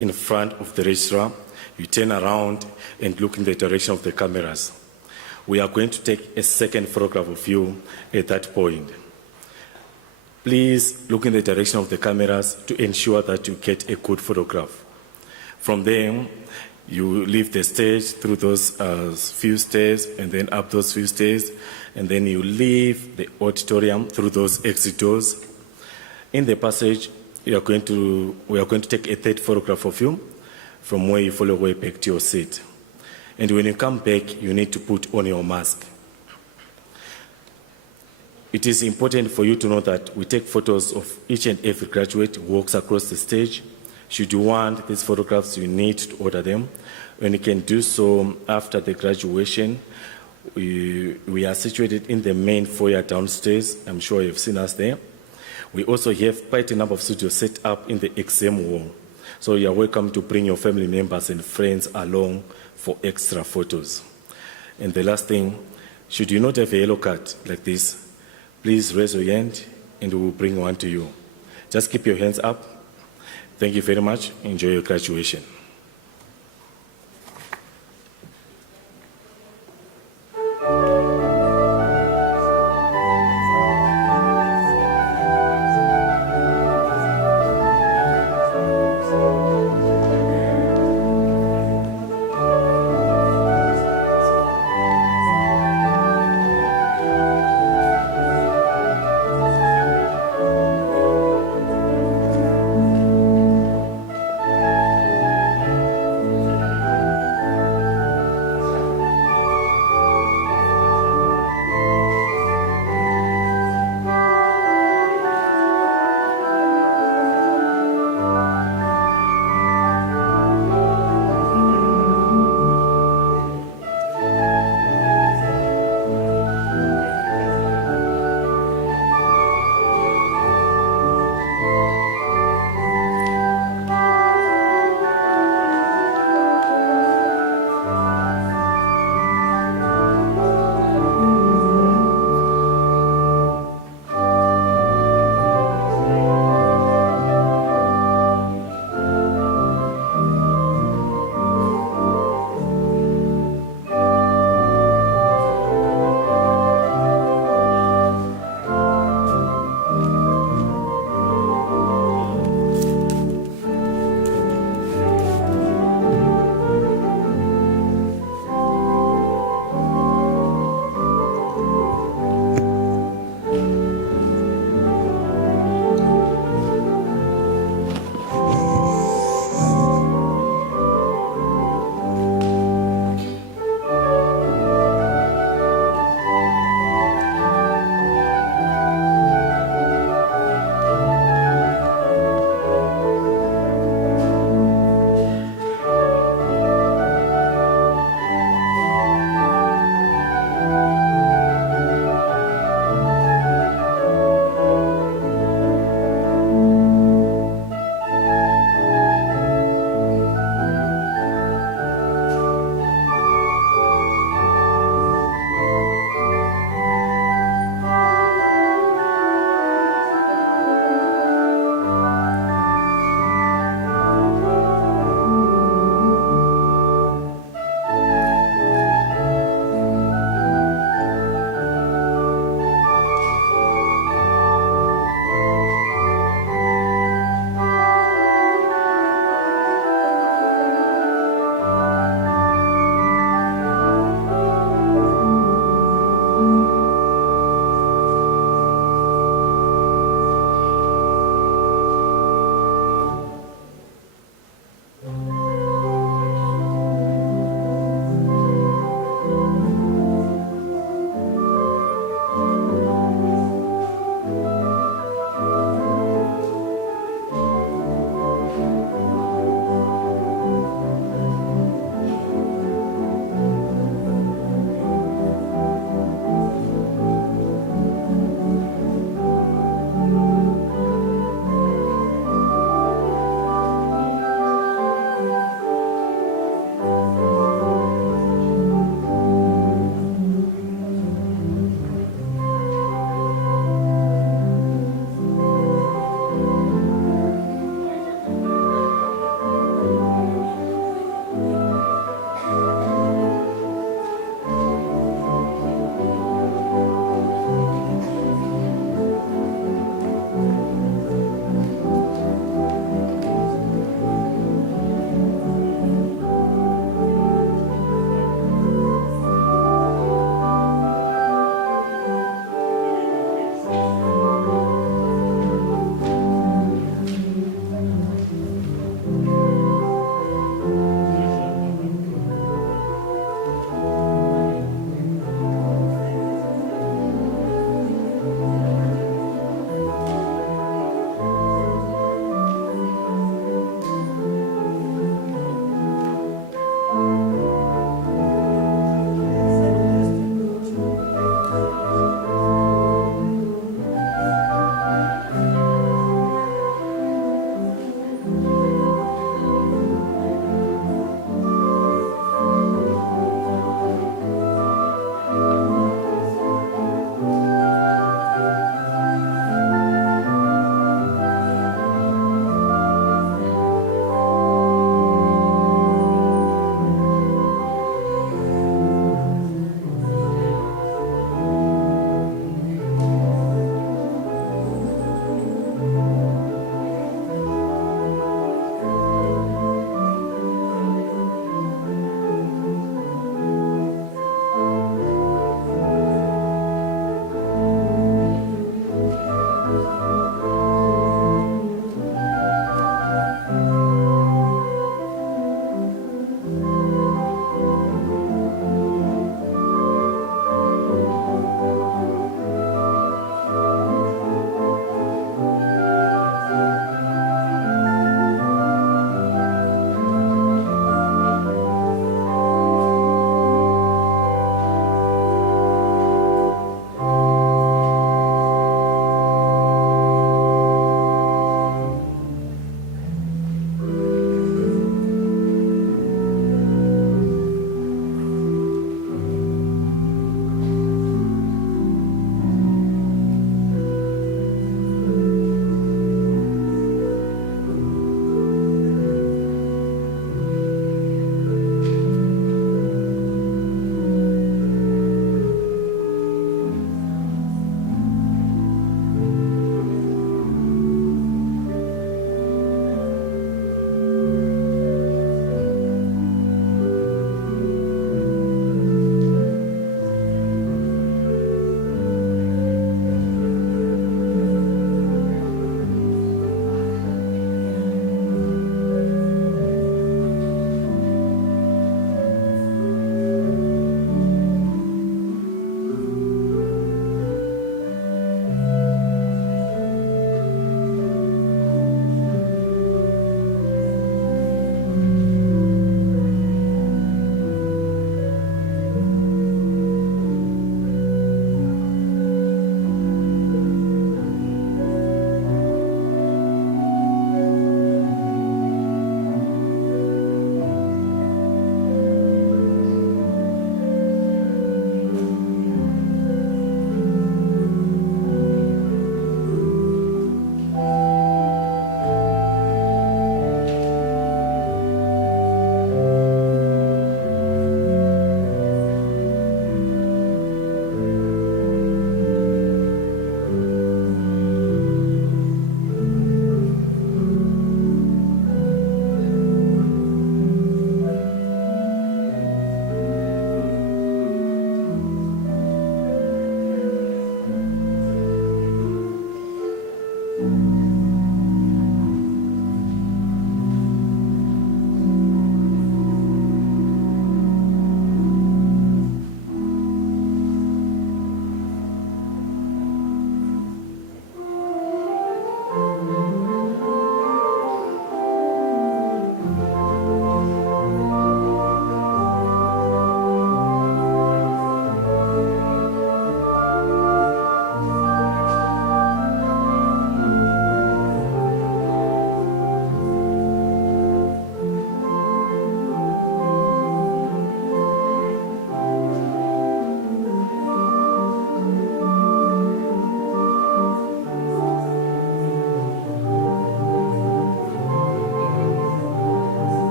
in front of the registrar, you turn around and look in the direction of the cameras. We are going to take a second photograph of you at that point. Please look in the direction of the cameras to ensure that you get a good photograph. From there, you leave the stage through those few stairs and then up those few stairs, and then you leave the auditorium through those exit doors. In the passage, we are going to take a third photograph of you from where you follow way back to your seat. And when you come back, you need to put on your mask. It is important for you to know that we take photos of each and every graduate who walks across the stage. Should you want these photographs, you need to order them. And you can do so after the graduation. We are situated in the main foyer downstairs. I'm sure you've seen us there. We also have quite a number of studios set up in the exam hall. So you are welcome to bring your family members and friends along for extra photos. And the last thing, should you not have a yellow card like this, please raise your hand and we will bring one to you. Just keep your hands up. Thank you very much. Enjoy your graduation.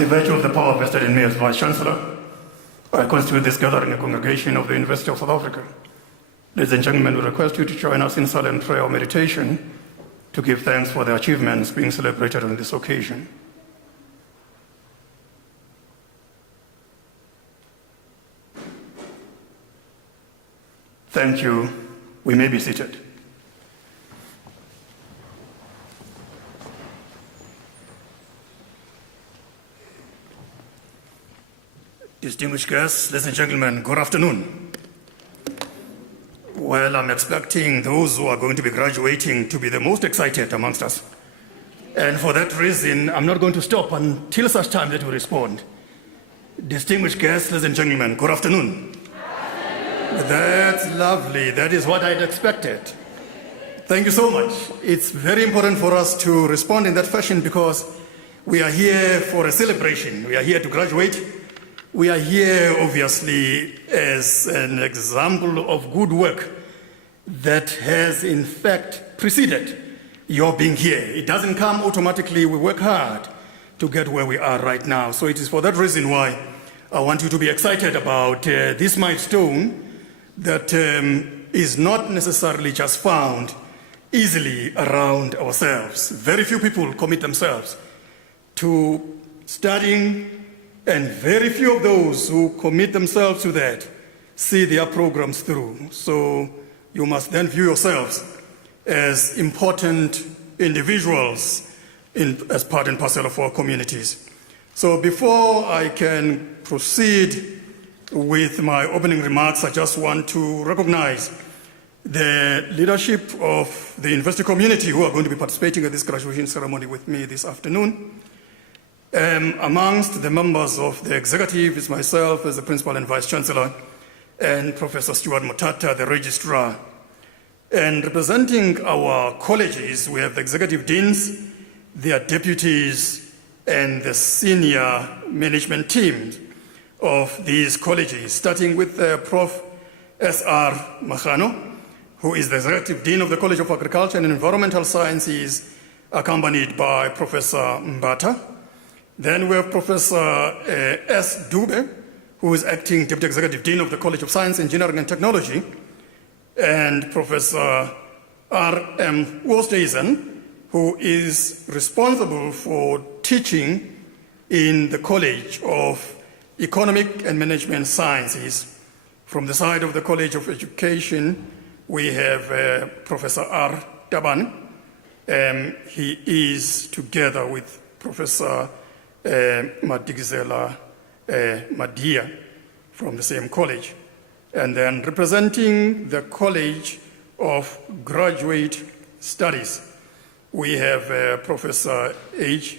By virtue of the power vested in me as Vice-Chancellor, I constitute this gathering a congregation of the University of South Africa. Ladies and gentlemen, we request you to join us in silent prayer or meditation to give thanks for the achievements being celebrated on this occasion. Thank you. We may be seated. Distinguished guests, ladies and gentlemen, good afternoon. Well, I'm expecting those who are going to be graduating to be the most excited amongst us. And for that reason, I'm not going to stop until such time that we respond. Distinguished guests, ladies and gentlemen, good afternoon. That's lovely. That is what I'd expected. Thank you so much. It's very important for us to respond in that fashion because we are here for a celebration. We are here to graduate. We are here, obviously, as an example of good work that has, in fact, preceded your being here. It doesn't come automatically. We work hard to get where we are right now. So it is for that reason why I want you to be excited about this milestone that is not necessarily just found easily around ourselves. Very few people commit themselves to studying, and very few of those who commit themselves to that see their programs through. So you must then view yourselves as important individuals as part and parcel of our communities. So before I can proceed with my opening remarks, I just want to recognize the leadership of the university community who are going to be participating at this graduation ceremony with me this afternoon. Amongst the members of the executive is myself as the Principal and Vice-Chancellor, and Professor Stuart Mutata, the Registrar. And representing our colleges, we have the executive deans, their deputies, and the senior management teams of these colleges, starting with Prof. S.R. Machano, who is the executive dean of the College of Agriculture and Environmental Sciences, accompanied by Professor Mbata. Then we have Professor S. Dube, who is acting Deputy Executive Dean of the College of Science, Engineering and Technology, and Professor R.M. Woesteisen, who is responsible for teaching in the College of Economic and Management Sciences. From the side of the College of Education, we have Professor R. Taban. He is together with Professor Madigizela Madia from the same college. And then representing the College of Graduate Studies, we have Professor H.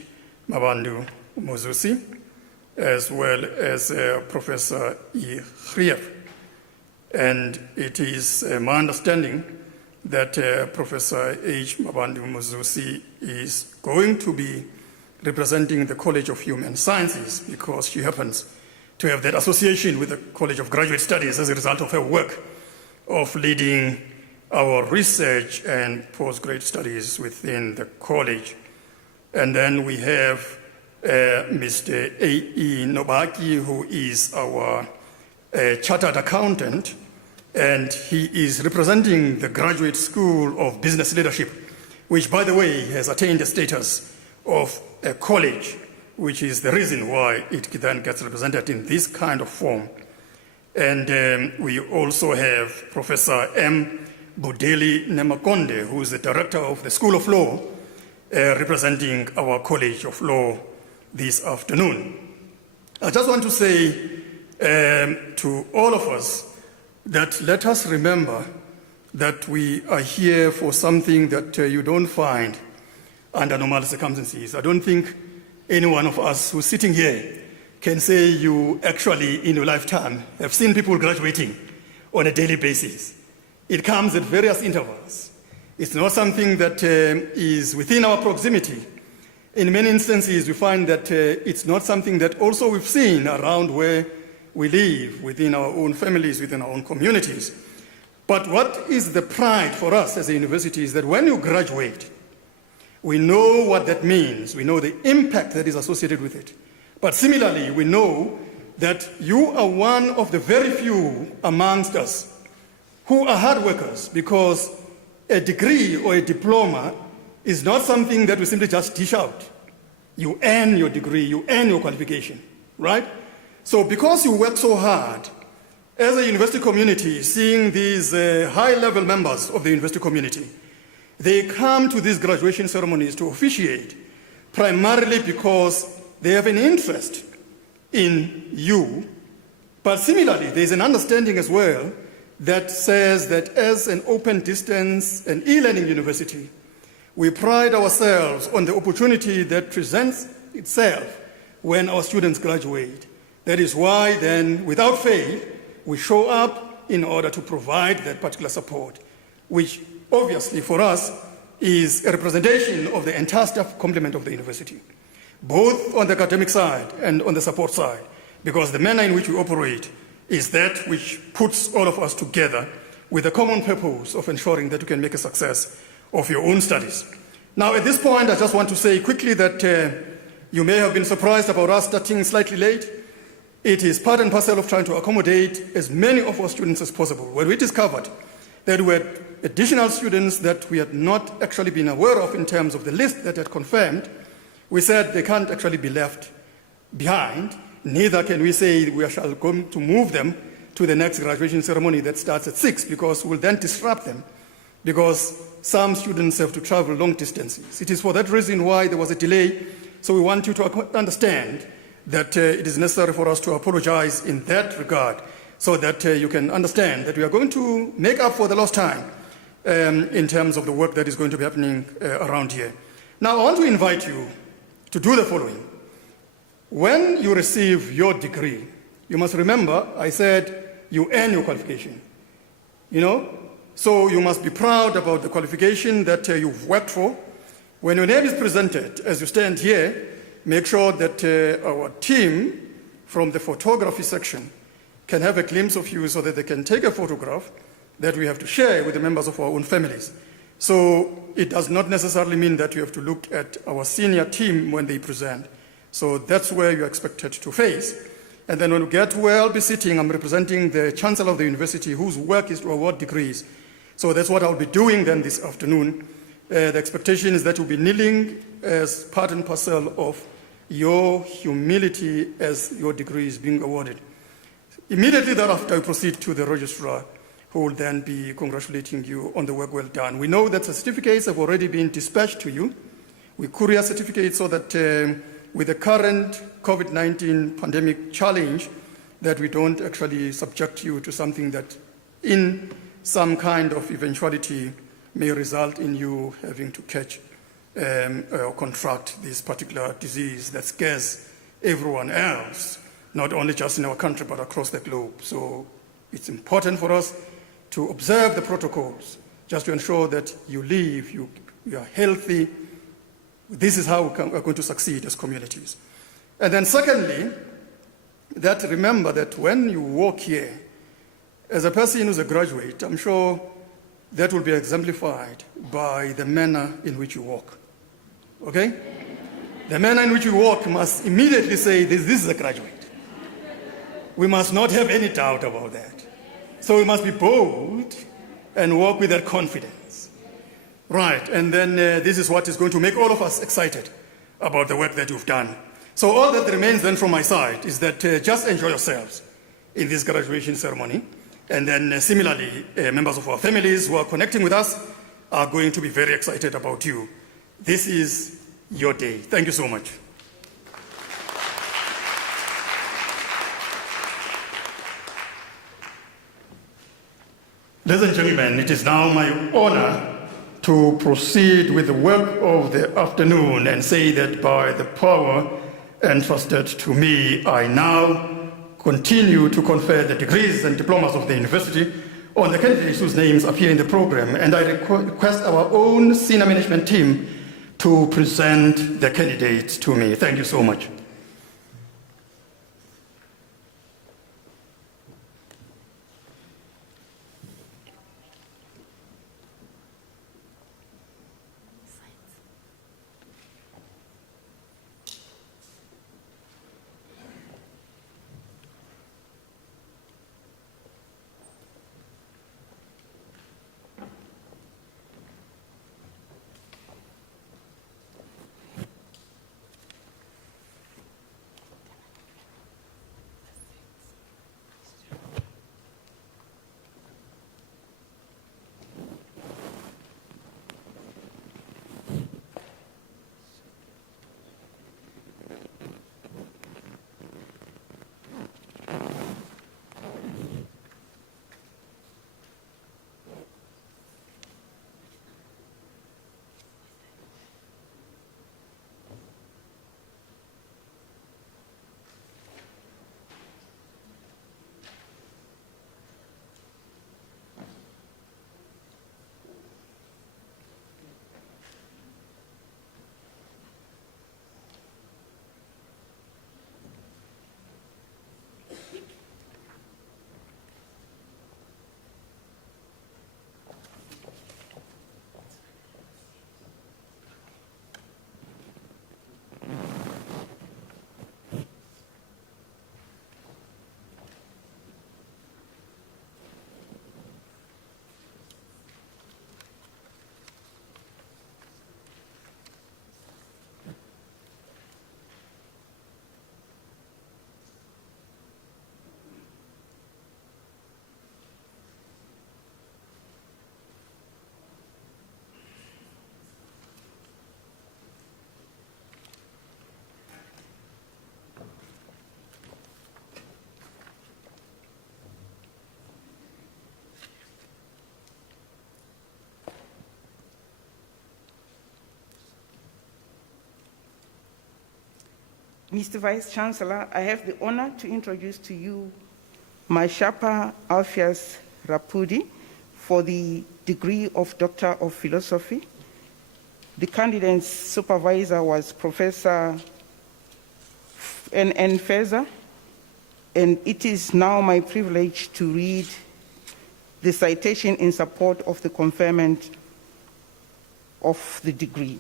Mabandu Muzusi, as well as Professor E. Khrief. And it is my understanding that Professor H. Mabandu Muzusi is going to be representing the College of Human Sciences because she happens to have that association with the College of Graduate Studies as a result of her work of leading our research and postgraduate studies within the college. And then we have Mr. A.E. Nobaki, who is our chartered accountant, and he is representing the Graduate School of Business Leadership, which, by the way, has attained the status of a college, which is the reason why it then gets represented in this kind of form. And we also have Professor M. Budeli Nemakonde, who is the director of the School of Law, representing our College of Law this afternoon. I just want to say to all of us that let us remember that we are here for something that you don't find under normal circumstances. I don't think any one of us who's sitting here can say you actually, in your lifetime, have seen people graduating on a daily basis. It comes at various intervals. It's not something that is within our proximity. In many instances, we find that it's not something that also we've seen around where we live, within our own families, within our own communities. But what is the pride for us as a university is that when you graduate, we know what that means. We know the impact that is associated with it. But similarly, we know that you are one of the very few amongst us who are hard workers, because a degree or a diploma is not something that we simply just dish out. You earn your degree, you earn your qualification, right? So because you work so hard, as a university community, seeing these high-level members of the university community, they come to these graduation ceremonies to officiate, primarily because they have an interest in you. But similarly, there's an understanding as well that says that as an open distance and e-learning university, we pride ourselves on the opportunity that presents itself when our students graduate. That is why then, without fail, we show up in order to provide that particular support, which obviously for us is a representation of the entire staff complement of the university, both on the academic side and on the support side, because the manner in which we operate is that which puts all of us together with the common purpose of ensuring that you can make a success of your own studies. Now, at this point, I just want to say quickly that you may have been surprised about us starting slightly late. It is part and parcel of trying to accommodate as many of our students as possible. When we discovered that we had additional students that we had not actually been aware of in terms of the list that had confirmed, we said they can't actually be left behind. Neither can we say we shall go to move them to the next graduation ceremony that starts at 6, because we'll then disrupt them, because some students have to travel long distances. It is for that reason why there was a delay. So we want you to understand that it is necessary for us to apologize in that regard, so that you can understand that we are going to make up for the lost time in terms of the work that is going to be happening around here. Now, I want to invite you to do the following. When you receive your degree, you must remember, I said you earn your qualification. You know? So you must be proud about the qualification that you've worked for. When your name is presented, as you stand here, make sure that our team from the photography section can have a glimpse of you so that they can take a photograph that we have to share with the members of our own families. So it does not necessarily mean that you have to look at our senior team when they present. So that's where you're expected to face. And then when we get where I'll be sitting, I'm representing the Chancellor of the university, whose work is to award degrees. So that's what I'll be doing then this afternoon. The expectation is that you'll be kneeling as part and parcel of your humility as your degree is being awarded. Immediately thereafter, we proceed to the registrar, who will then be congratulating you on the work well done. We know that the certificates have already been dispatched to you. We courier certificates so that with the current COVID-19 pandemic challenge, that we don't actually subject you to something that in some kind of eventuality may result in you having to catch or contract this particular disease that scares everyone else, not only just in our country, but across the globe. So it's important for us to observe the protocols, just to ensure that you live, you are healthy. This is how we're going to succeed as communities. And then secondly, that remember that when you walk here, as a person who's a graduate, I'm sure that will be exemplified by the manner in which you walk. Okay? The manner in which you walk must immediately say, this is a graduate. We must not have any doubt about that. So we must be bold and walk with that confidence. Right, and then this is what is going to make all of us excited about the work that you've done. So all that remains then from my side is that just enjoy yourselves in this graduation ceremony. And then similarly, members of our families who are connecting with us are going to be very excited about you. This is your day. Thank you so much. Ladies and gentlemen, it is now my honor to proceed with the work of the afternoon and say that by the power entrusted to me, I now continue to confer the degrees and diplomas of the university on the candidates whose names appear in the program, and I request our own senior management team to present the candidates to me. Thank you so much. Mr. Vice Chancellor, I have the honor to introduce to you Mashapa Alpheus Rapudi for the degree of Doctor of Philosophy. The candidate's supervisor was Professor N.N. Feza, and it is now my privilege to read the citation in support of the conferment of the degree.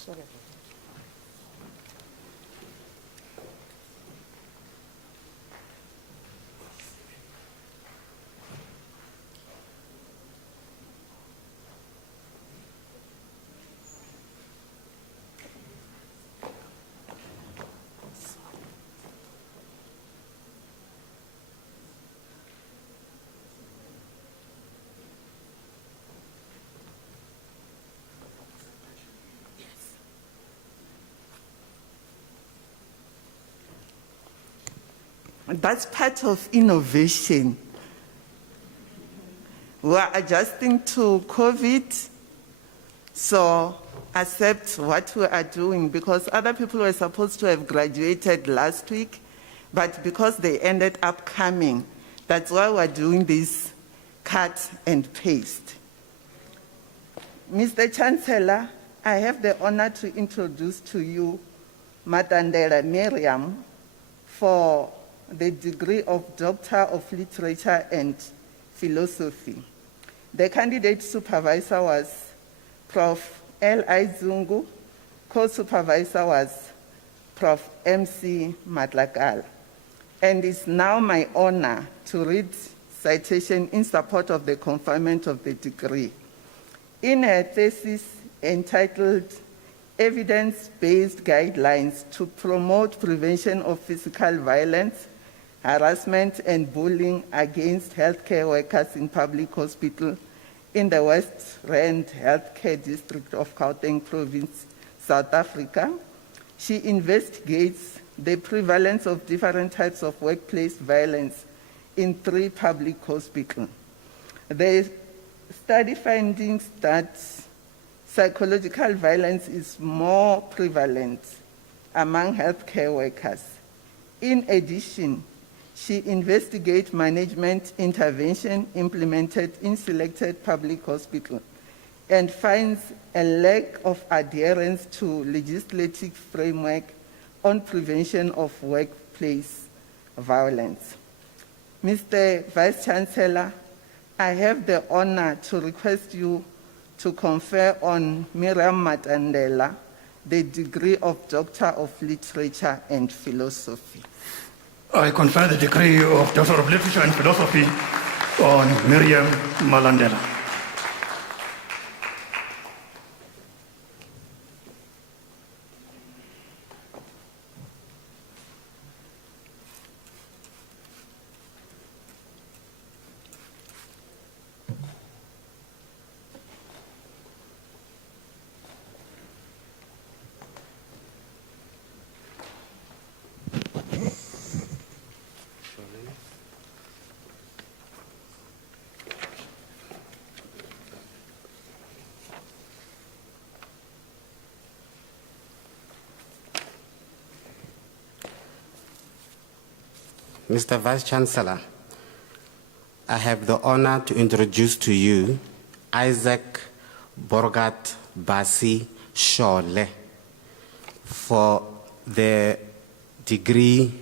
Sorry about that. That's part of innovation. We are adjusting to COVID, so accept what we are doing, because other people were supposed to have graduated last week, but because they ended up coming, that's why we're doing this cut and paste. Mr. Chancellor, I have the honor to introduce to you Matandela Miriam for the degree of Doctor of Literature and Philosophy. The candidate supervisor was Prof. L.I. Zungu, co-supervisor was Prof. M.C. Matlakal. And it's now my honor to read citation in support of the conferment of the degree. In her thesis entitled Evidence-Based Guidelines to Promote Prevention of Physical Violence, Harassment and Bullying Against Healthcare Workers in Public Hospital in the West Rand Healthcare District of Gauteng Province, South Africa, she investigates the prevalence of different types of workplace violence in 3 public hospitals. The study findings that psychological violence is more prevalent among healthcare workers. In addition, she investigates management intervention implemented in selected public hospitals and finds a lack of adherence to legislative framework on prevention of workplace violence. Mr. Vice Chancellor, I have the honor to request you to confer on Miriam Matandela the degree of Doctor of Literature and Philosophy. I confer the degree of Doctor of Literature and Philosophy on Miriam Malandela. Mr. Vice Chancellor, I have the honor to introduce to you Isaac Borgat Basi Shole for the degree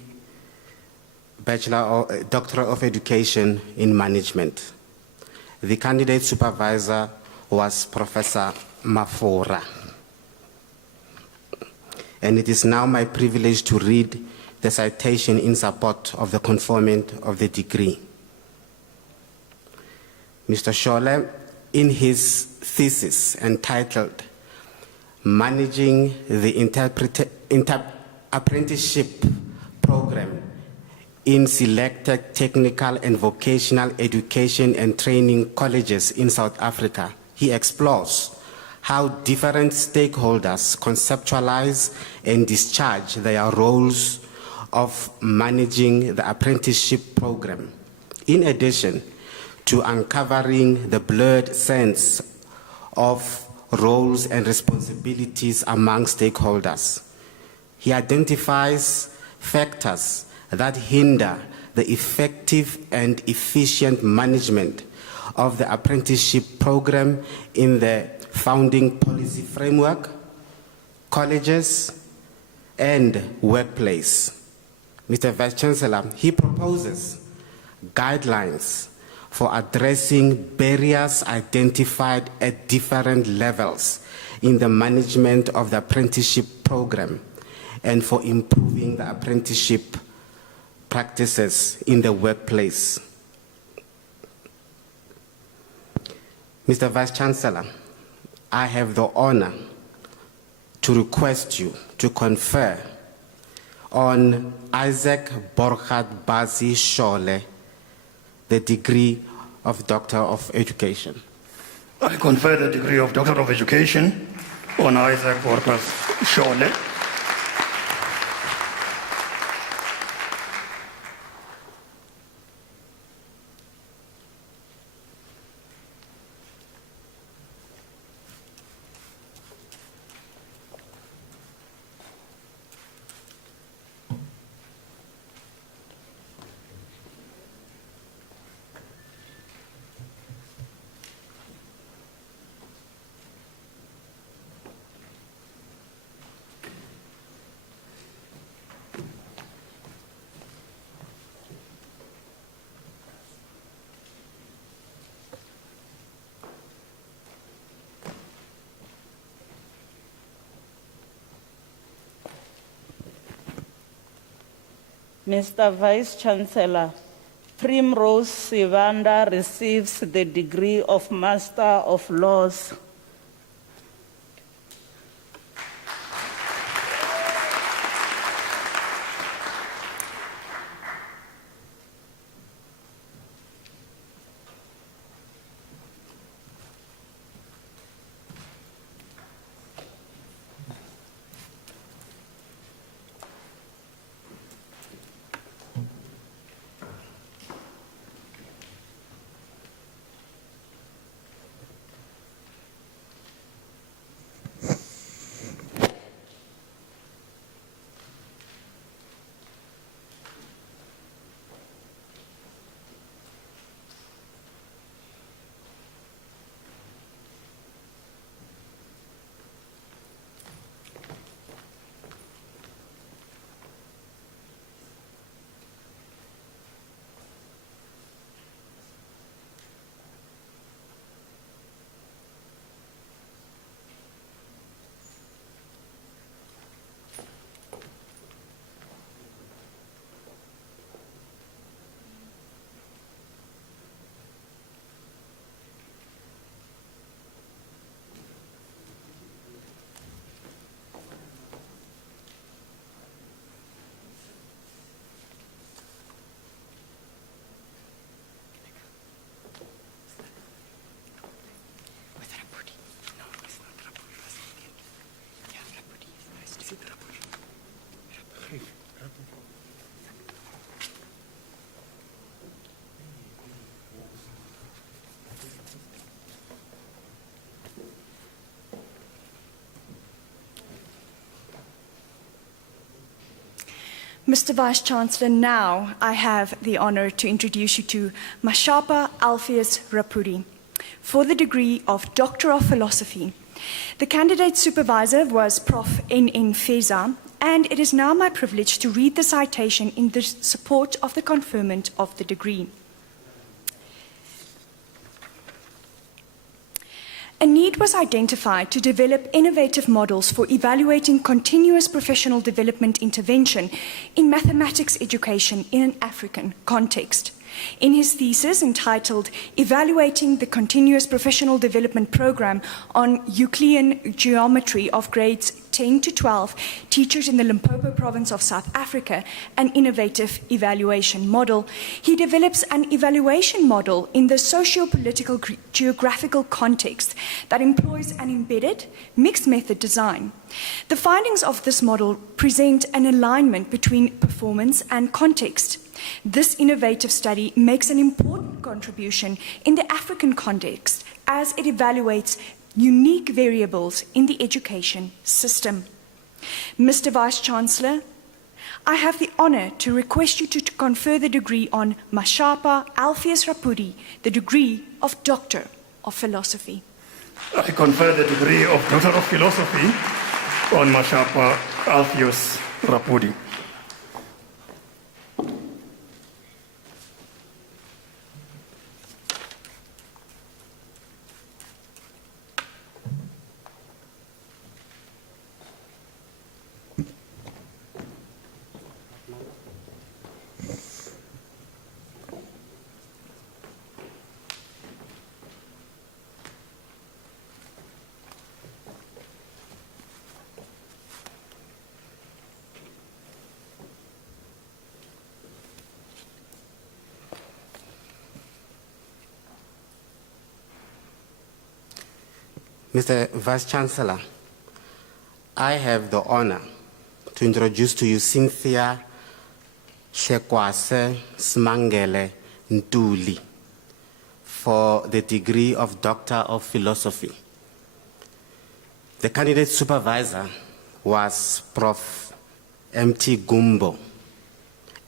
Bachelor or Doctorate of Education in Management. The candidate supervisor was Professor Mafora. And it is now my privilege to read the citation in support of the conferment of the degree. Mr. Shole, in his thesis entitled Managing the Apprenticeship Program in Selected Technical and Vocational Education and Training Colleges in South Africa, he explores how different stakeholders conceptualize and discharge their roles of managing the apprenticeship program, in addition to uncovering the blurred sense of roles and responsibilities among stakeholders. He identifies factors that hinder the effective and efficient management of the apprenticeship program in the founding policy framework, colleges, and workplace. Mr. Vice Chancellor, he proposes guidelines for addressing barriers identified at different levels in the management of the apprenticeship program and for improving the apprenticeship practices in the workplace. Mr. Vice Chancellor, I have the honor to request you to confer on Isaac Borgat Bazi Shole the degree of Doctor of Education. I confer the degree of Doctor of Education on Isaac Borgat Shole. Mr. Vice Chancellor, Primrose Sivanda receives the degree of Master of Laws. Mr. Vice Chancellor, now I have the honor to introduce you to Mashapa Alpheus Rapudi for the degree of Doctor of Philosophy. The candidate supervisor was Prof. N.N. Feza, and it is now my privilege to read the citation in the support of the conferment of the degree. A need was identified to develop innovative models for evaluating continuous professional development intervention in mathematics education in an African context. In his thesis entitled Evaluating the Continuous Professional Development Program on Euclidean Geometry of Grades 10 to 12, Teachers in the Limpopo Province of South Africa, an innovative evaluation model, he develops an evaluation model in the socio-political geographical context that employs an embedded, mixed method design. The findings of this model present an alignment between performance and context. This innovative study makes an important contribution in the African context as it evaluates unique variables in the education system. Mr. Vice-Chancellor, I have the honor to request you to confer the degree on Mashapa Alpheus Rapudi, the degree of Doctor of Philosophy. I confer the degree of Doctor of Philosophy on Mashapa Alpheus Rapudi. Mr. Vice-Chancellor, I have the honor to introduce to you Cynthia Shekwase Smangele Ntuli for the degree of Doctor of Philosophy. The candidate supervisor was Prof. M.T. Gumbo,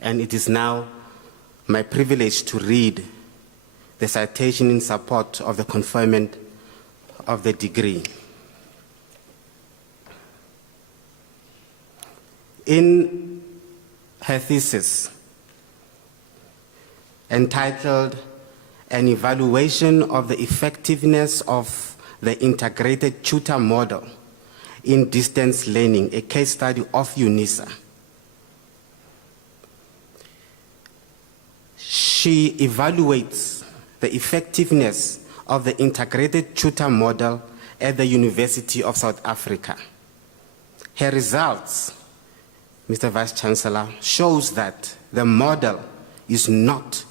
and it is now my privilege to read the citation in support of the conferment of the degree. In her thesis, entitled An Evaluation of the Effectiveness of the Integrated Tutor Model in Distance Learning, a case study of Unisa, she evaluates the effectiveness of the integrated tutor model at the University of South Africa. Her results, Mr. Vice-Chancellor, shows that the model is not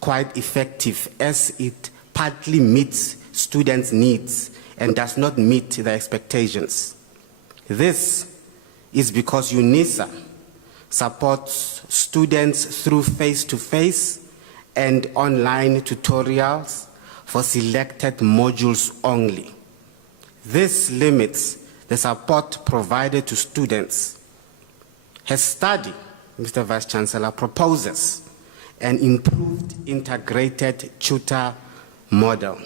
quite effective as it partly meets students' needs and does not meet their expectations. This is because Unisa supports students through face-to-face and online tutorials for selected modules only. This limits the support provided to students. Her study, Mr. Vice-Chancellor, proposes an improved integrated tutor model.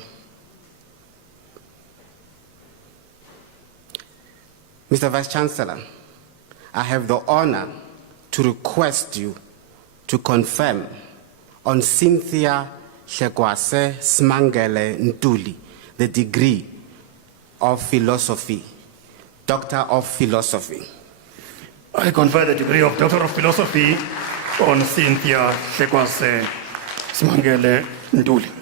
Mr. Vice-Chancellor, I have the honor to request you to confirm on Cynthia Shekwase Smangele Ntuli the degree of Philosophy, Doctor of Philosophy. I confer the degree of Doctor of Philosophy on Cynthia Shekwase Smangele Ntuli.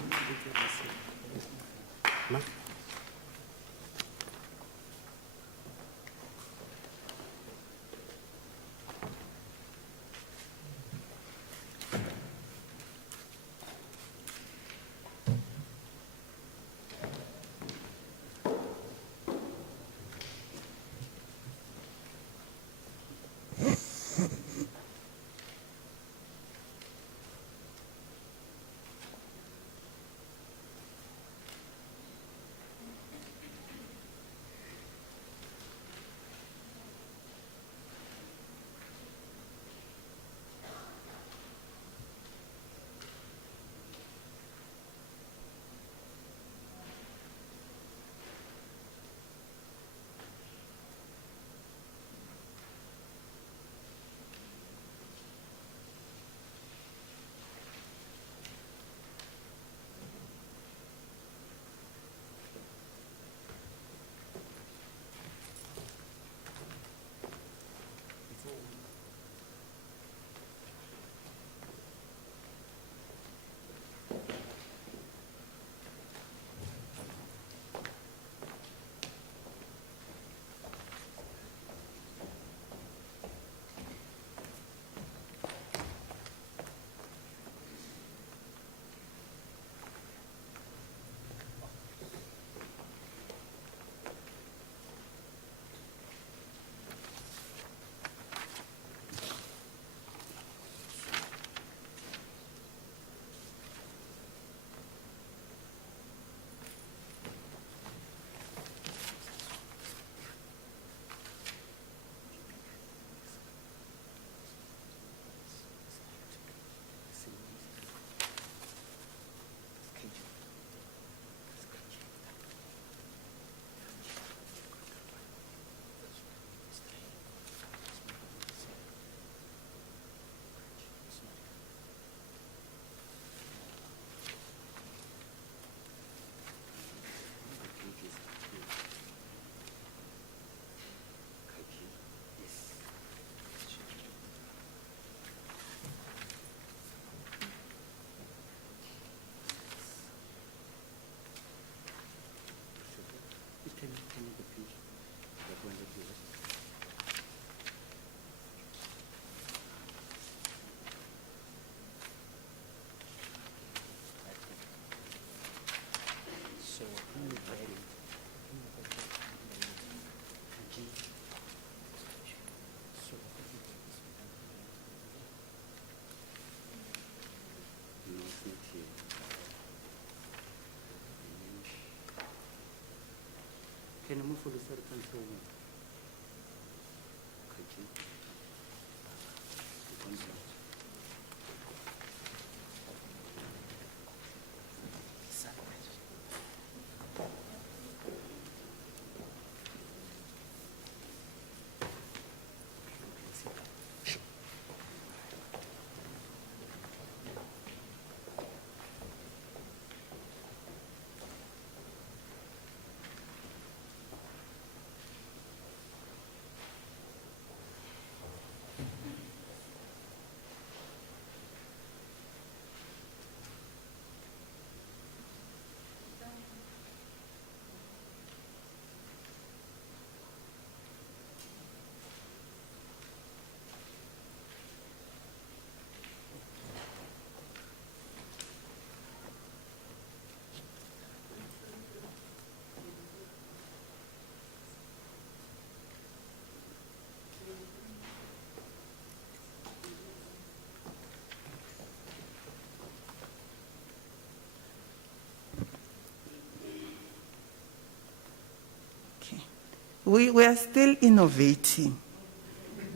We are still innovating.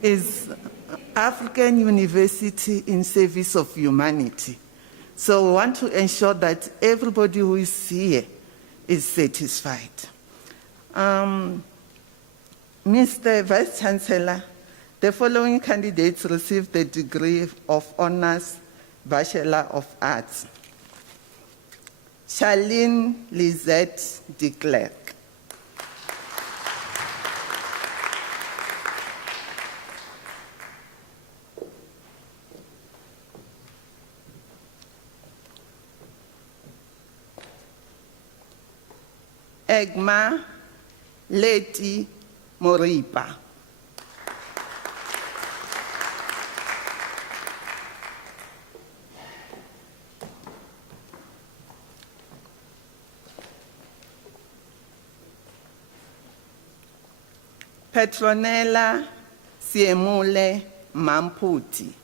Is African University in service of humanity. So we want to ensure that everybody who is here is satisfied. Mr. Vice Chancellor, the following candidates received the degree of Honours Bachelor of Arts. Charlene Lizette de Klerk. Egma Leti Moripa. Petronella Siemule Mamputi.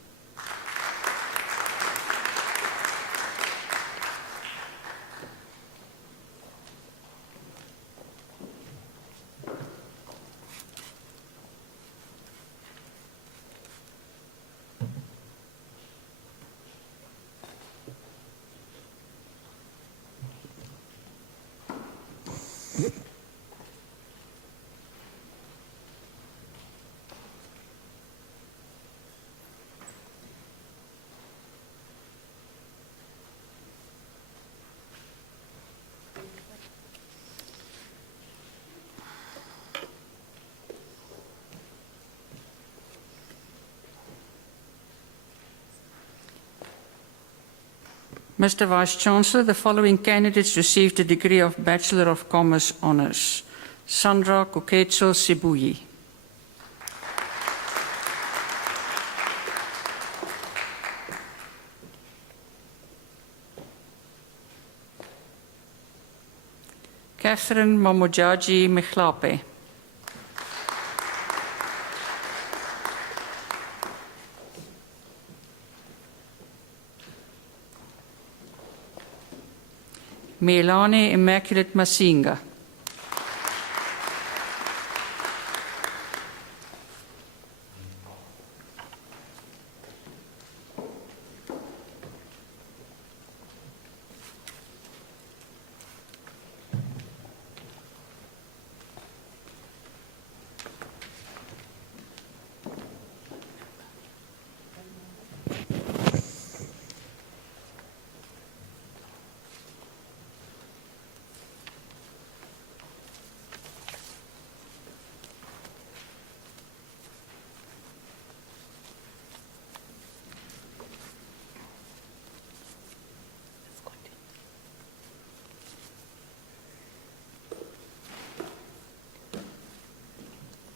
Mr. Vice-Chancellor, the following candidates received the degree of Bachelor of Commerce Honours. Sandra Koketso Sibuyi. Catherine Momojaji Michlape. Melanie Immaculate Masinga.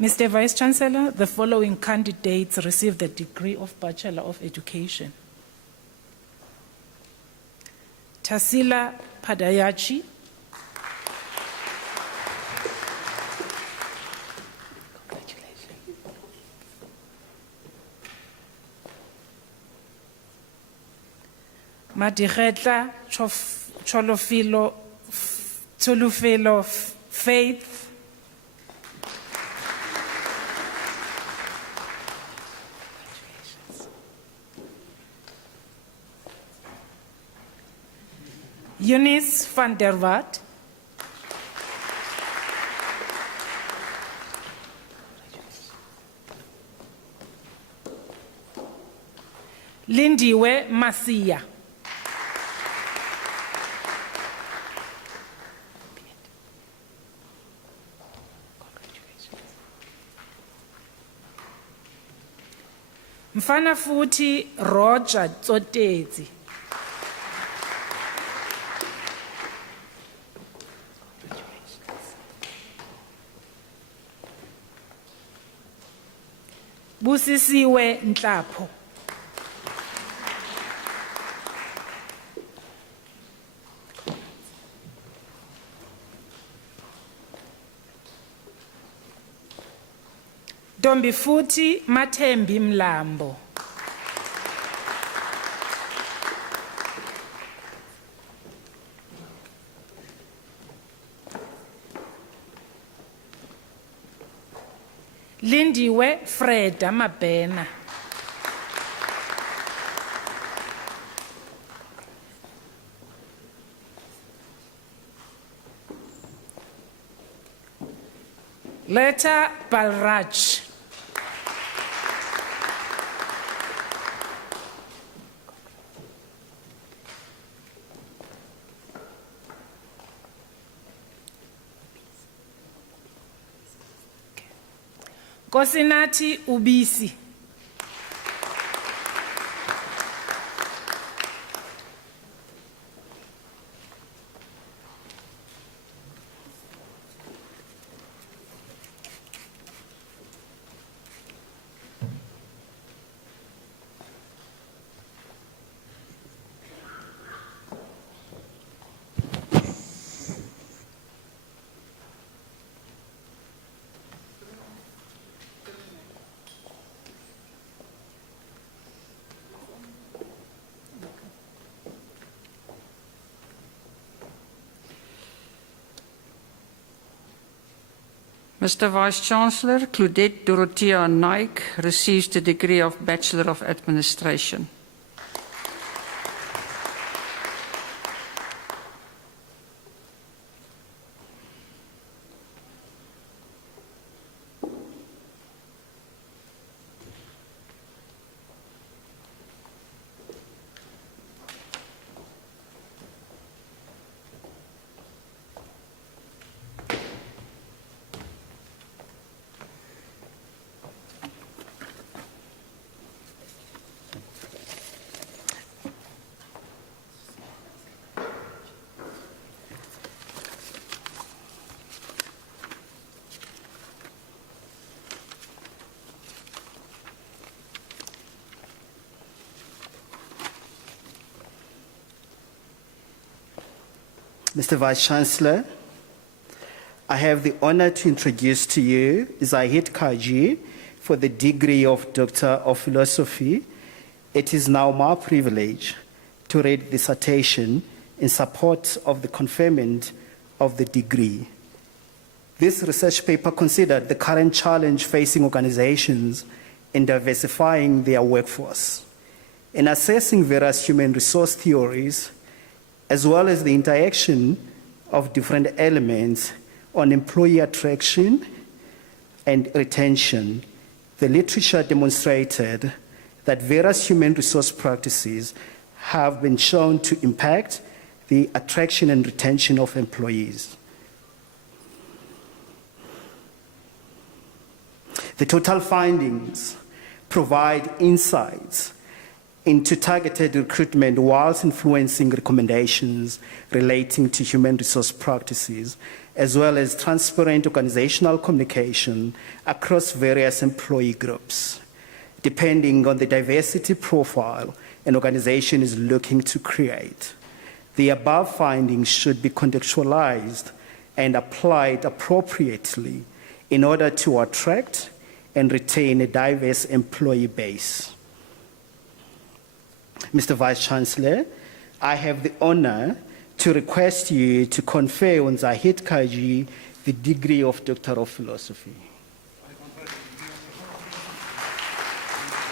Mr. Vice-Chancellor, the following candidates received the degree of Bachelor of Education. Tarsila Padayachi. Madiretla Tsolofelo Faith. Eunice van der Walt. Lindiwe Masia. Mfana futhi Roger Tsotezi. Busisiwe Nhlapho. Ntombi futhi Mathembi Mlambo. Lindiwe Freda Mabena. Leta Balraj. Kosinathi Ubisi. Mr. Vice-Chancellor, Claudette Dorothea Naik receives the degree of Bachelor of Administration. Mr. Vice-Chancellor, I have the honor to introduce to you Zahid Kaji for the degree of Doctor of Philosophy. It is now my privilege to read the citation in support of the conferment of the degree. This research paper considered the current challenge facing organizations in diversifying their workforce. In assessing various human resource theories, as well as the interaction of different elements on employee attraction and retention, the literature demonstrated that various human resource practices have been shown to impact the attraction and retention of employees. The total findings provide insights into targeted recruitment whilst influencing recommendations relating to human resource practices, as well as transparent organizational communication across various employee groups, depending on the diversity profile an organization is looking to create. The above findings should be contextualized and applied appropriately in order to attract and retain a diverse employee base. Mr. Vice-Chancellor, I have the honor to request you to confer on Zahid Kaji the degree of Doctor of Philosophy.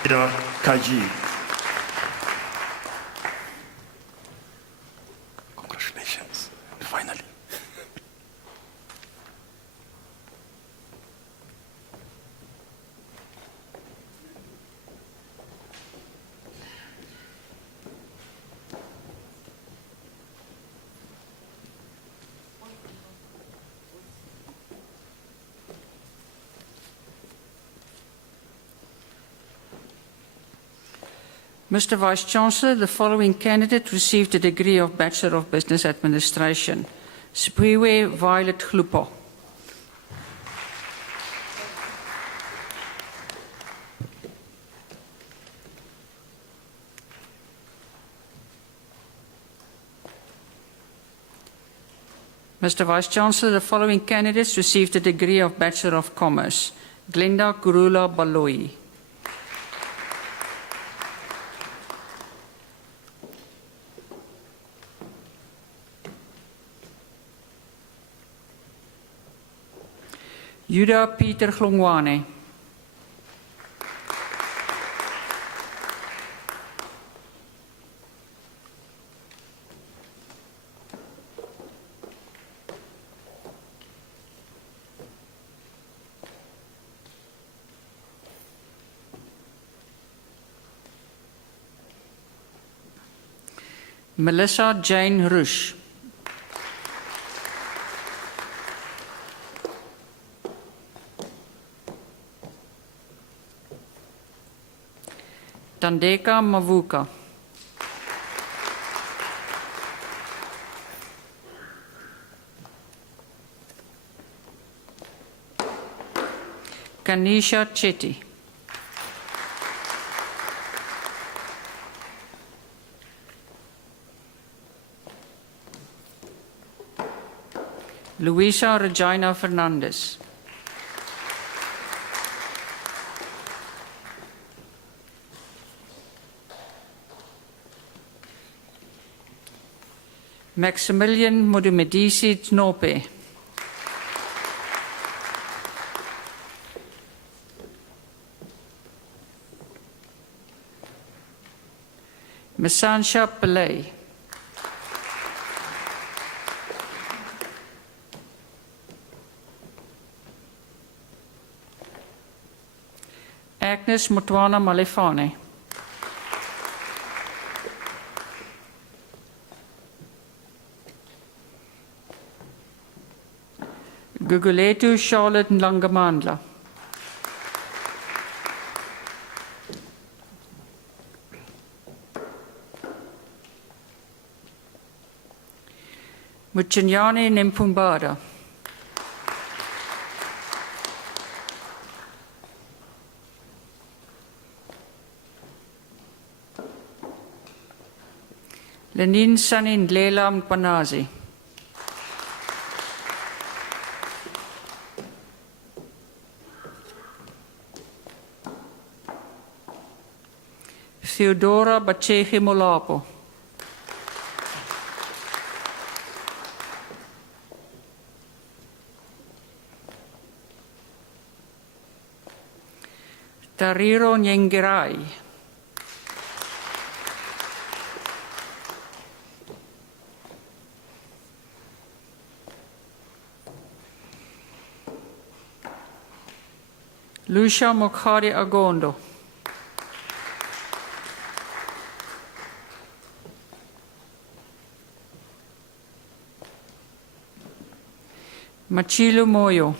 Kaji. Congratulations. Mr. Vice-Chancellor, the following candidate received the degree of Bachelor of Business Administration. Siphiwe Violet Glupo. Mr. Vice-Chancellor, the following candidates received the degree of Bachelor of Commerce. Glenda Gurula Baloi. Yuda Peter Glongwane. Melissa Jane Rush. Tandeka Mavuka. Kanisha Chetty. Luisa Regina Fernandez. Maximilian Modumedisi Tnope. Mesansha Pillay. Agnes Mutwana Malefane. Guguletu Charlotte Nlangamandla. Muchinyane Nimpumbada. Lenin Sanin Lela Mpanazi. Theodora Bachechi Molapo. Tariro Nyengirai. Lucia Mokhari Agondo. Machilo Moyo.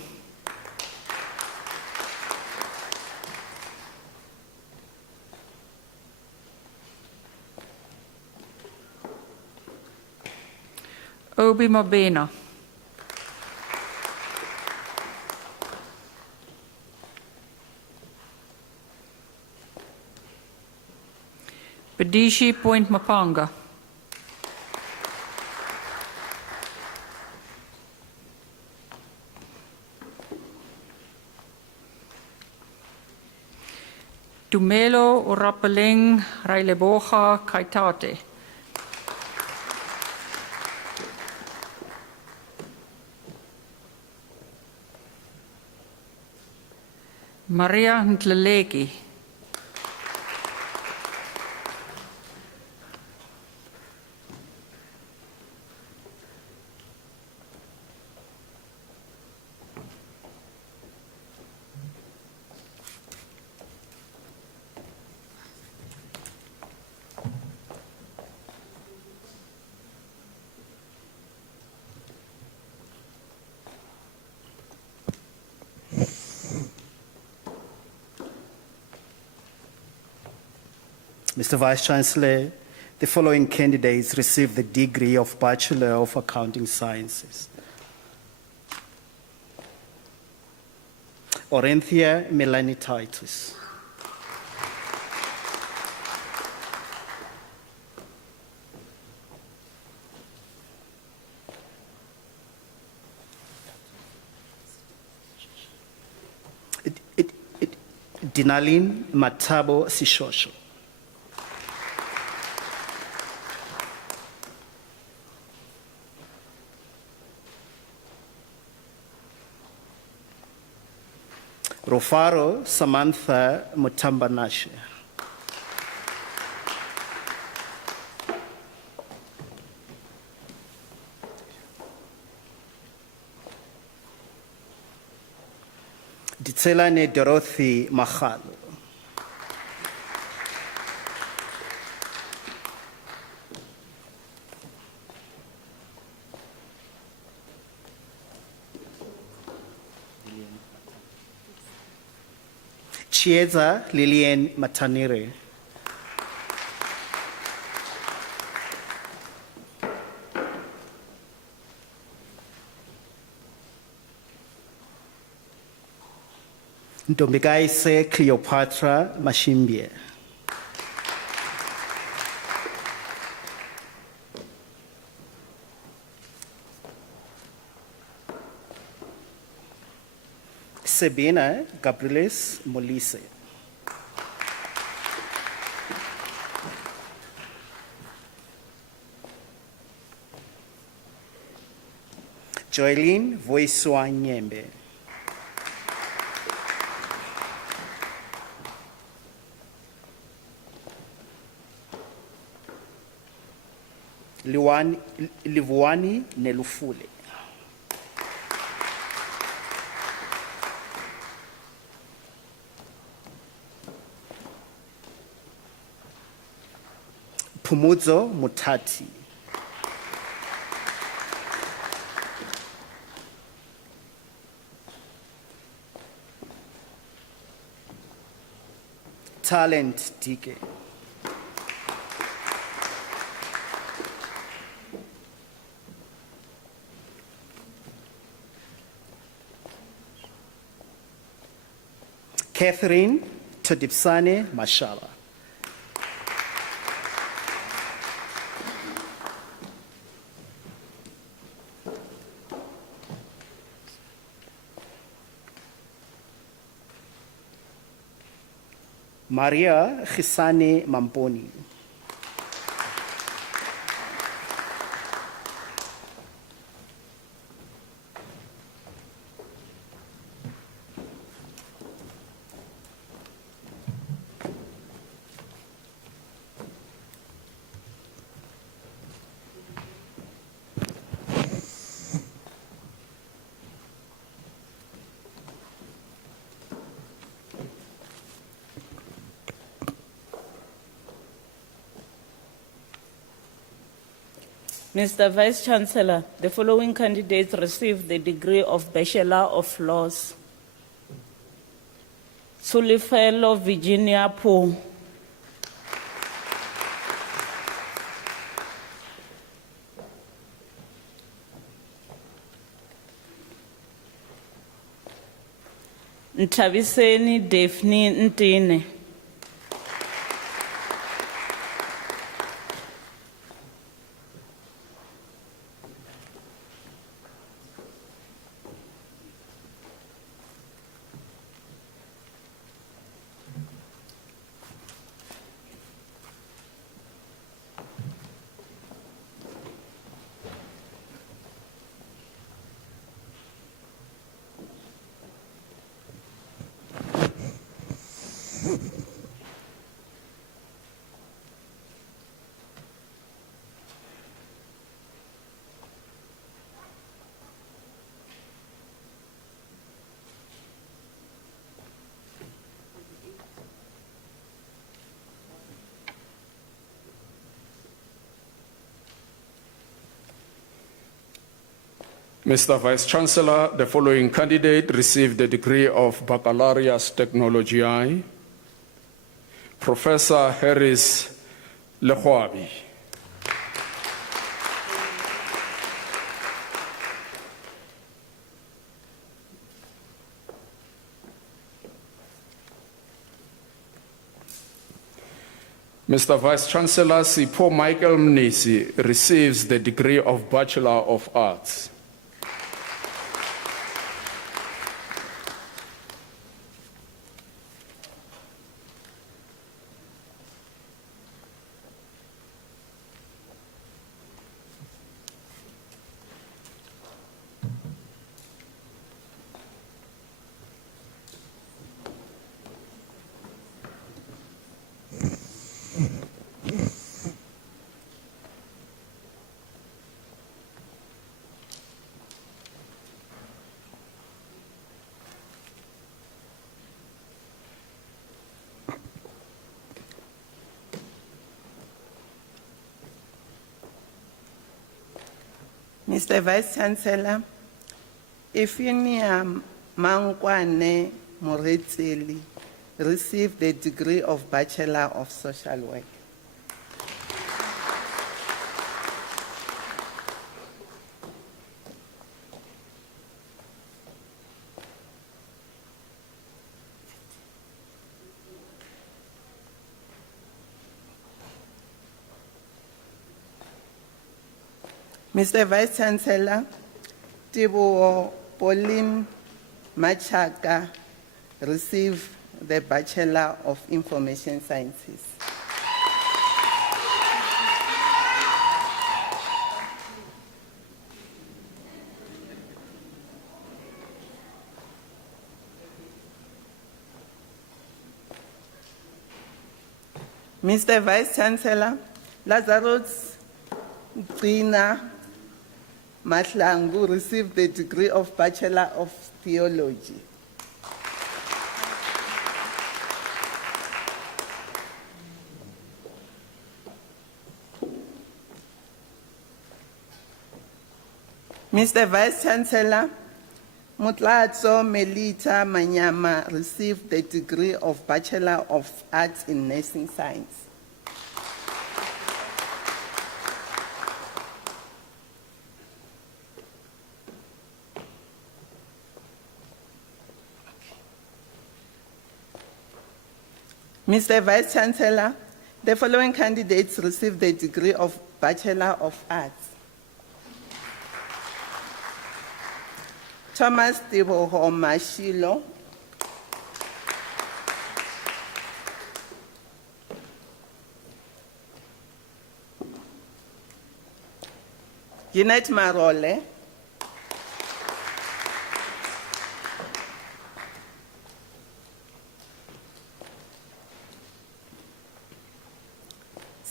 Obi Mabena. Pedishi Point Mapanga. Tumelo Orapeleng Raileboja Kaitate. Maria Ntleleki. Mr. Vice-Chancellor, the following candidates received the degree of Bachelor of Accounting Sciences. Orenthia Melanie Titus. Dinalin Matabo Sishosho. Rofaro Samantha Mutambanashe. Ditselane Dorothy Machalo. Chieza Lilian Matanire. Ntombikaise Cleopatra Mashimbie. Sabina Gabrielis Molise. Joylene Voiswa Nyembe. Livuani Nelufule. Pumuzo Mutati. Talent Dike. Catherine Todipsane Mashala. Maria Chisane Mamponi. Mr. Vice-Chancellor, the following candidates received the degree of Bachelor of Laws. Sulifelo Virginia Poe. Ntabiseni Daphne Ntine. Mr. Vice-Chancellor, the following candidate received the degree of Baccalaureus Technologiae. Professor Harris Lehwabi. Mr. Vice-Chancellor Sipho Michael Mnisi receives the degree of Bachelor of Arts. Mr. Vice-Chancellor, Ifinia Mangwane Moretseli received the degree of Bachelor of Social Work. Mr. Vice-Chancellor, Tibuo Pauline Machaka received the Bachelor of Information Sciences. Mr. Vice-Chancellor, Lazarus Trina Matlangu received the degree of Bachelor of Theology. Mr. Vice-Chancellor, Mutlatso Melita Manyama received the degree of Bachelor of Arts in Nursing Science. Mr. Vice-Chancellor, the following candidates received the degree of Bachelor of Arts. Thomas Tiboho Mashilo, Jeanette Marole,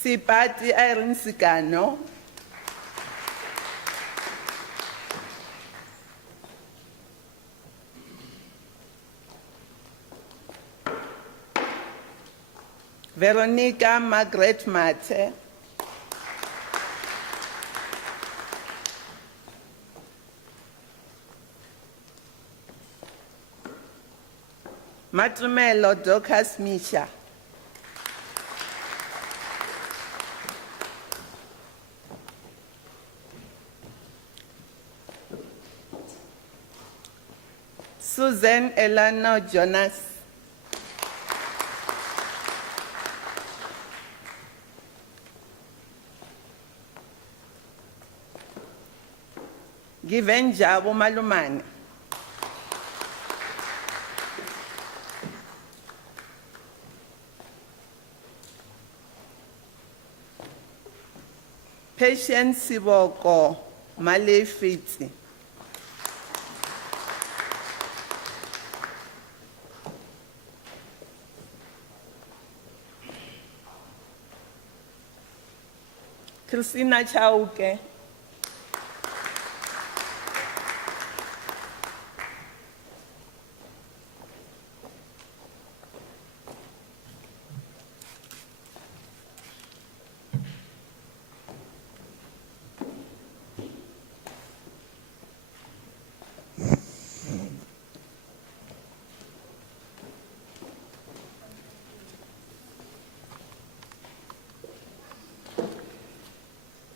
Sipati Irene Sikano, Veronica Margaret Mate, Matumelo Docas Misha, Susan Elano Jonas, Given Jabo Malumane, Patience Siboko Malefiti, Christina Chauke,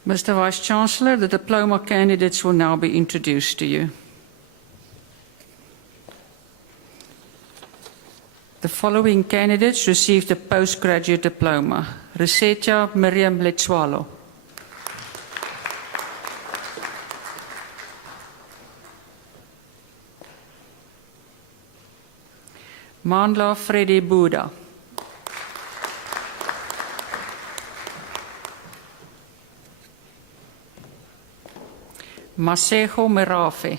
Mr. Vice-Chancellor, the diploma candidates will now be introduced to you. The following candidates received a postgraduate diploma. Resetja Miriam Letswalo. Mandla Freddy Buda. Masejo Merafe.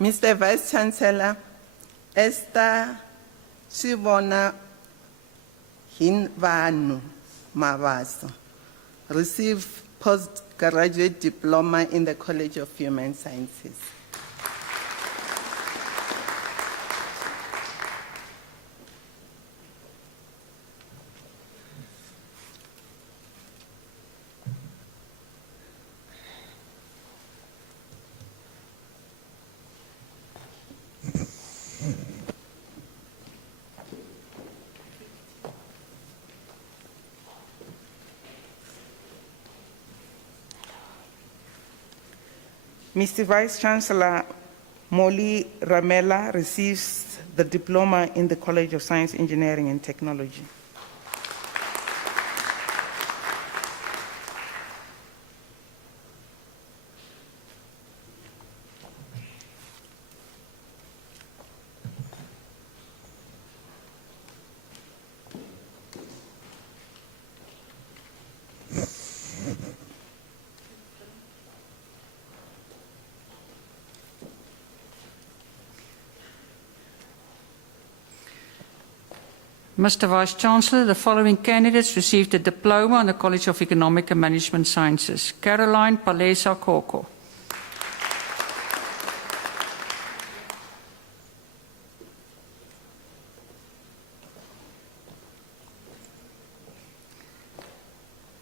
Mr. Vice-Chancellor, Esther Sibona Hinvanu Mavaso received postgraduate diploma in the College of Human Sciences. Mr. Vice-Chancellor, Molly Ramela receives the diploma in the College of Science, Engineering and Technology. Mr. Vice-Chancellor, the following candidates received a diploma in the College of Economic and Management Sciences. Caroline Palesa Koko.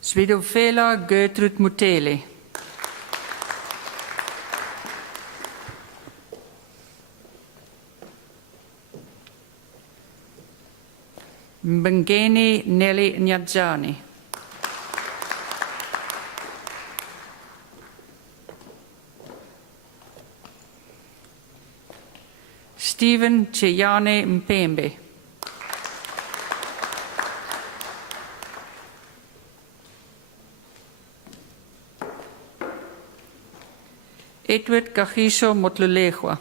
Swidovela Gertrude Mutele. Mbengeni Nelly Nyadzani. Stephen Cheyane Mpembe. Edward Kagiso Motlulegwa.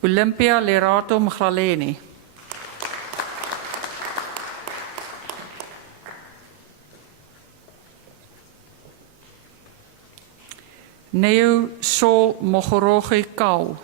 Olympia Lerato Mglaleni. Neo Sol Mogoroge Kau.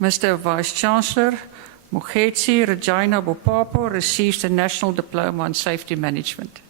Mr. Vice-Chancellor, Mukhetsi Regina Bopapo receives the National Diploma in Safety Management.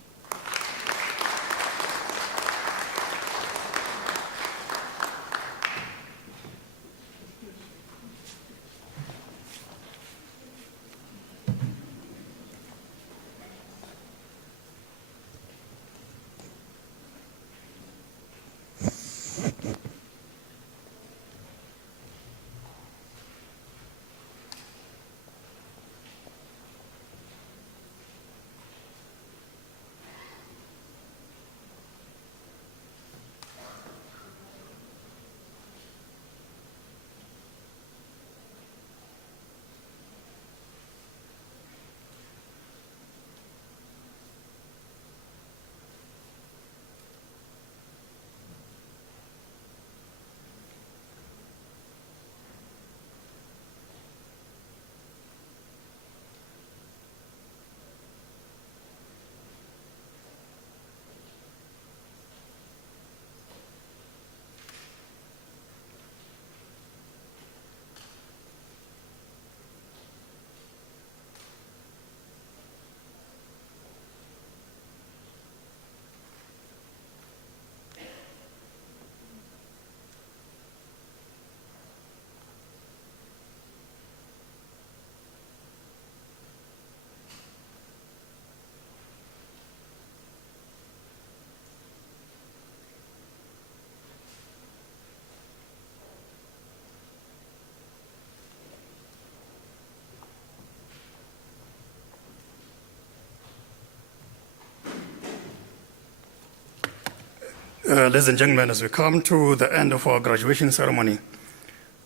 Ladies and gentlemen, as we come to the end of our graduation ceremony,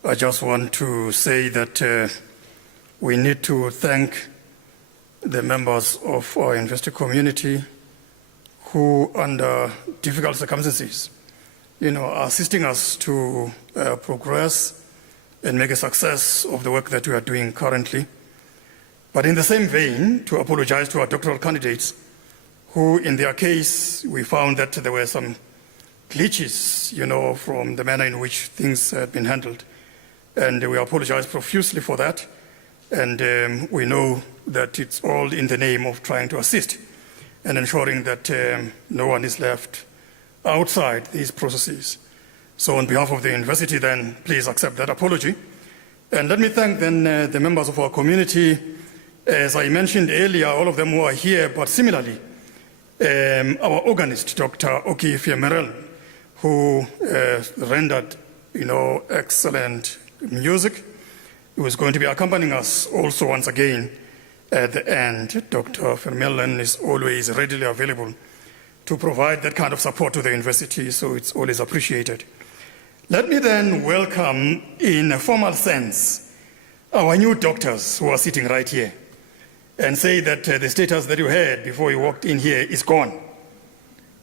I just want to say that we need to thank the members of our university community who, under difficult circumstances, are assisting us to progress and make a success of the work that we are doing currently. But in the same vein, to apologize to our doctoral candidates who, in their case, we found that there were some glitches, from the manner in which things had been handled. And we apologize profusely for that. And we know that it's all in the name of trying to assist and ensuring that no one is left outside these processes. So on behalf of the university, then, please accept that apology. And let me thank then the members of our community. As I mentioned earlier, all of them who are here, but similarly, our organist, Dr. Oki Fiemerel, who rendered, excellent music, who is going to be accompanying us also once again at the end. Dr. Fiemerel is always readily available to provide that kind of support to the university, so it's always appreciated. Let me then welcome, in a formal sense, our new doctors who are sitting right here, and say that the status that you had before you walked in here is gone.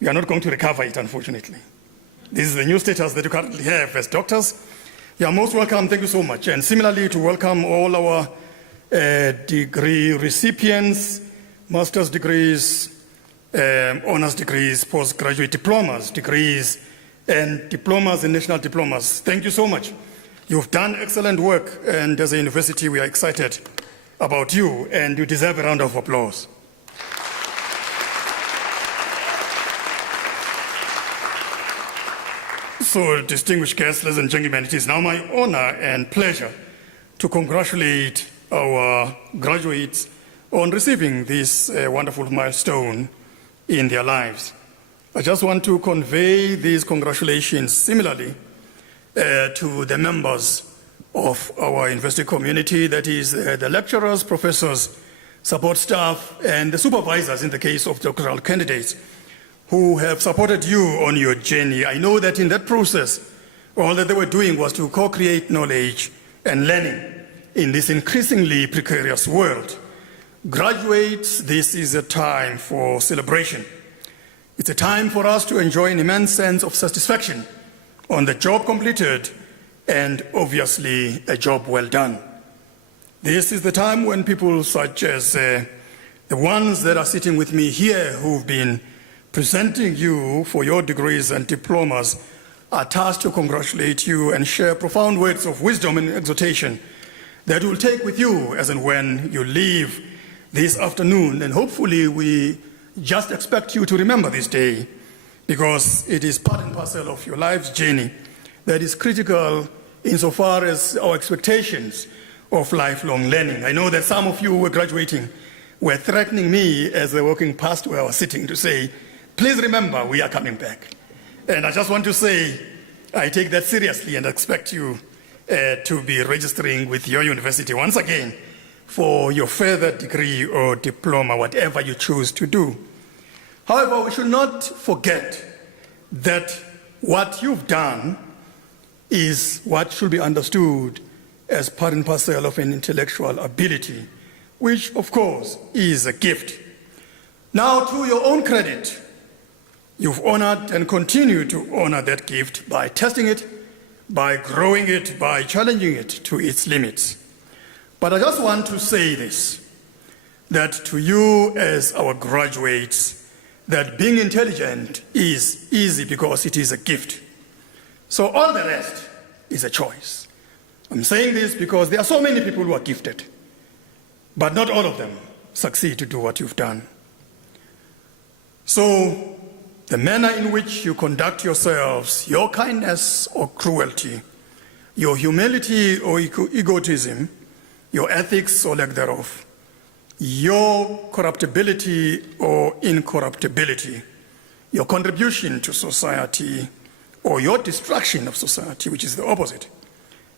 You are not going to recover it, unfortunately. This is the new status that you currently have as doctors. You are most welcome. Thank you so much. And similarly, to welcome all our degree recipients, master's degrees, honors degrees, postgraduate diplomas, degrees, and diplomas and national diplomas. Thank you so much. You've done excellent work, and as a university, we are excited about you, and you deserve a round of applause. So, distinguished guests, ladies and gentlemen, it is now my honor and pleasure to congratulate our graduates on receiving this wonderful milestone in their lives. I just want to convey these congratulations similarly to the members of our university community, that is the lecturers, professors, support staff, and the supervisors in the case of doctoral candidates who have supported you on your journey. I know that in that process, all that they were doing was to co-create knowledge and learning in this increasingly precarious world. Graduates, this is a time for celebration. It's a time for us to enjoy an immense sense of satisfaction on the job completed and obviously a job well done. This is the time when people such as the ones that are sitting with me here who've been presenting you for your degrees and diplomas are tasked to congratulate you and share profound words of wisdom and exhortation that you'll take with you as and when you leave this afternoon. And hopefully we just expect you to remember this day, because it is part and parcel of your life's journey that is critical insofar as our expectations of lifelong learning. I know that some of you who were graduating were threatening me as they were walking past where I was sitting to say, please remember, we are coming back. And I just want to say, I take that seriously and expect you to be registering with your university once again for your further degree or diploma, whatever you choose to do. However, we should not forget that what you've done is what should be understood as part and parcel of an intellectual ability, which, of course, is a gift. Now, to your own credit, you've honored and continue to honor that gift by testing it, by growing it, by challenging it to its limits. But I just want to say this, that to you as our graduates, that being intelligent is easy because it is a gift. So all the rest is a choice. I'm saying this because there are so many people who are gifted, but not all of them succeed to do what you've done. So the manner in which you conduct yourselves, your kindness or cruelty, your humility or egotism, your ethics or lack thereof, your corruptibility or incorruptibility, your contribution to society or your destruction of society, which is the opposite,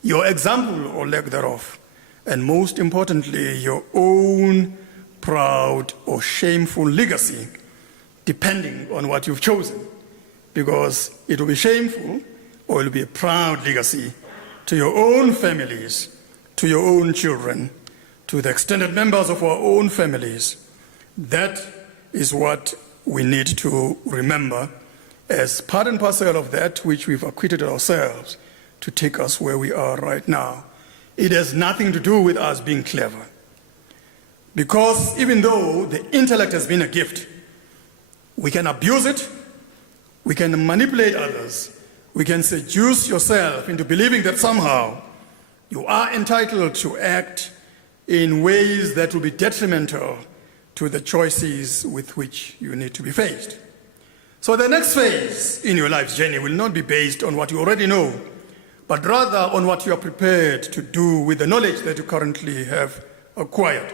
your example or lack thereof, and most importantly, your own proud or shameful legacy, depending on what you've chosen, because it will be shameful or it will be a proud legacy to your own families, to your own children, to the extended members of our own families. That is what we need to remember as part and parcel of that which we've acquitted ourselves to take us where we are right now. It has nothing to do with us being clever. Because even though the intellect has been a gift, we can abuse it, we can manipulate others, we can seduce yourself into believing that somehow you are entitled to act in ways that will be detrimental to the choices with which you need to be faced. So the next phase in your life's journey will not be based on what you already know, but rather on what you are prepared to do with the knowledge that you currently have acquired.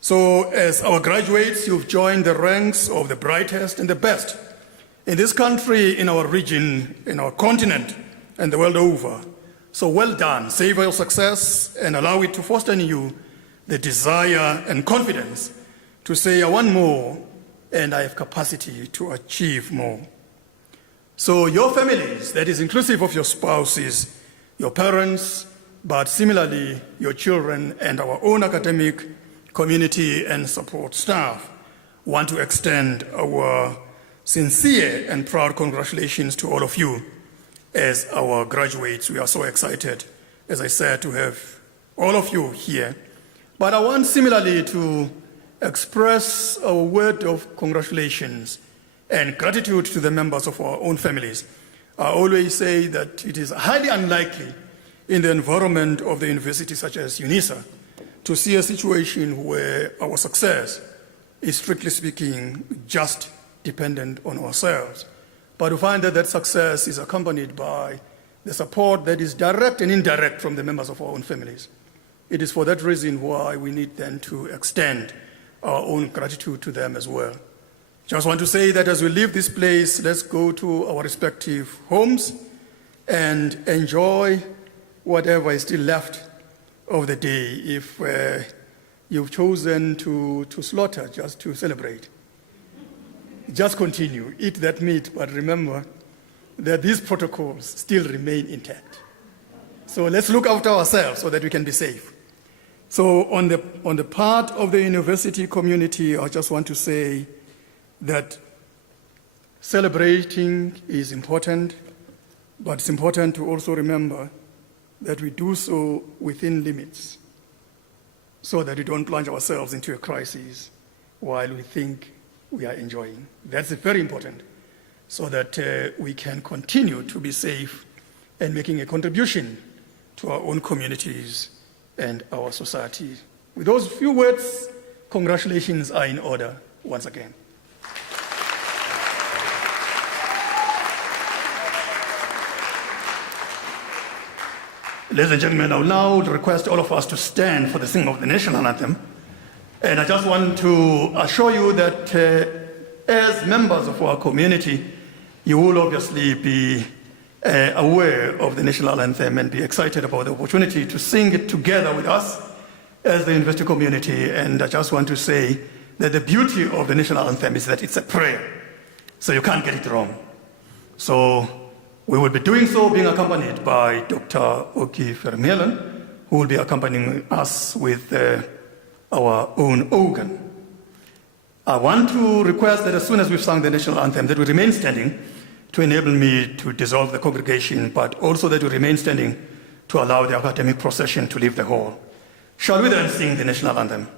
So as our graduates, you've joined the ranks of the brightest and the best in this country, in our region, in our continent, and the world over. So well done. Savor your success and allow it to foster in you the desire and confidence to say, I want more, and I have capacity to achieve more. So your families, that is inclusive of your spouses, your parents, but similarly your children and our own academic community and support staff, want to extend our sincere and proud congratulations to all of you as our graduates. We are so excited, as I said, to have all of you here. But I want similarly to express our word of congratulations and gratitude to the members of our own families. I always say that it is highly unlikely in the environment of the university such as Unisa to see a situation where our success is, strictly speaking, just dependent on ourselves. But to find that that success is accompanied by the support that is direct and indirect from the members of our own families. It is for that reason why we need then to extend our own gratitude to them as well. Just want to say that as we leave this place, let's go to our respective homes and enjoy whatever is still left of the day if you've chosen to slaughter just to celebrate. Just continue, eat that meat, but remember that these protocols still remain intact. So let's look after ourselves so that we can be safe. So on the part of the university community, I just want to say that celebrating is important, but it's important to also remember that we do so within limits so that we don't plunge ourselves into a crisis while we think we are enjoying. That's very important so that we can continue to be safe and making a contribution to our own communities and our society. With those few words, congratulations are in order once again. Ladies and gentlemen, I will now request all of us to stand for the singing of the national anthem. And I just want to assure you that as members of our community, you will obviously be aware of the national anthem and be excited about the opportunity to sing it together with us as the university community. And I just want to say that the beauty of the national anthem is that it's a prayer, so you can't get it wrong. So we will be doing so being accompanied by Dr. Oki Vermeulen, who will be accompanying us with our own organ. I want to request that as soon as we've sung the national anthem, that we remain standing to enable me to dissolve the congregation, but also that we remain standing to allow the academic procession to leave the hall. Shall we then sing the national anthem?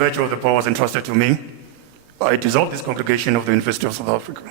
virtue of the powers entrusted to me, I dissolve this congregation of the University of South Africa.